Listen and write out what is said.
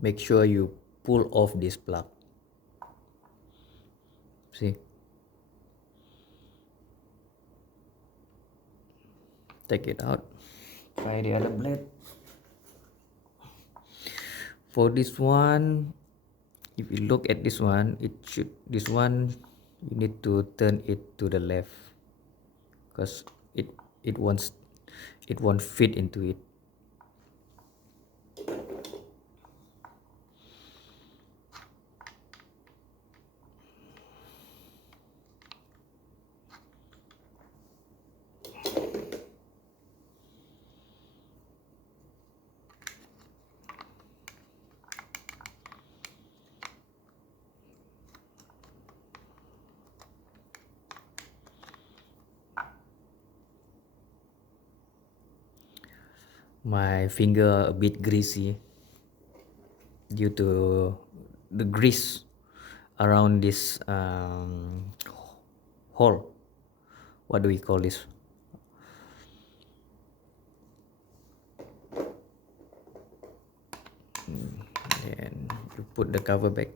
make sure you pull off this plug. See, take it out. Try the other blade. For this one, if you look at this one, this one you need to turn it to the left, because it won't fit into it. My finger a bit greasy due to the grease around this hole. What do we call this? Then you put the cover back.